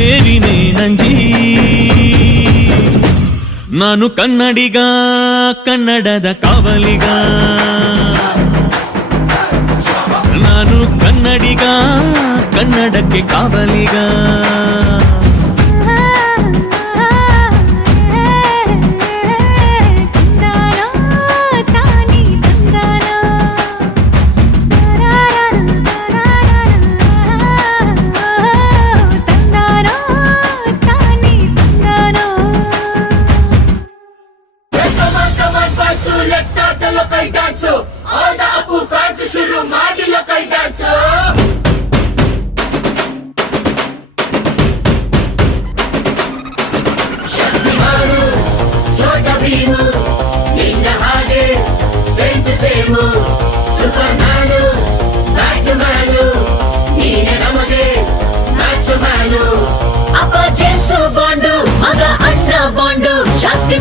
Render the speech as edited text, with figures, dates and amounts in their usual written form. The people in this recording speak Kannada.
ಸೇರಿನೇ ನಂಜಿ. ನಾನು ಕನ್ನಡಿಗ, ಕನ್ನಡದ ಕಾವಲಿಗ. ನಾನು ಕನ್ನಡಿಗ, ಕನ್ನಡಕ್ಕೆ ಕಾವಲಿಗ. Let's start the local dance. All the Apu fans shuru maadi local dance. Shaktimanu, Chota Bheemu, ninna hage same to same. Supermanu, Batmanu, neene namage macho manu. ಅಪ್ಪ ಜೇಮ್ಸ್ ಬಾಂಡು, ಮಗ ಅಣ್ಣ ಬಾಂಡು, ಜಾಸ್ತಿ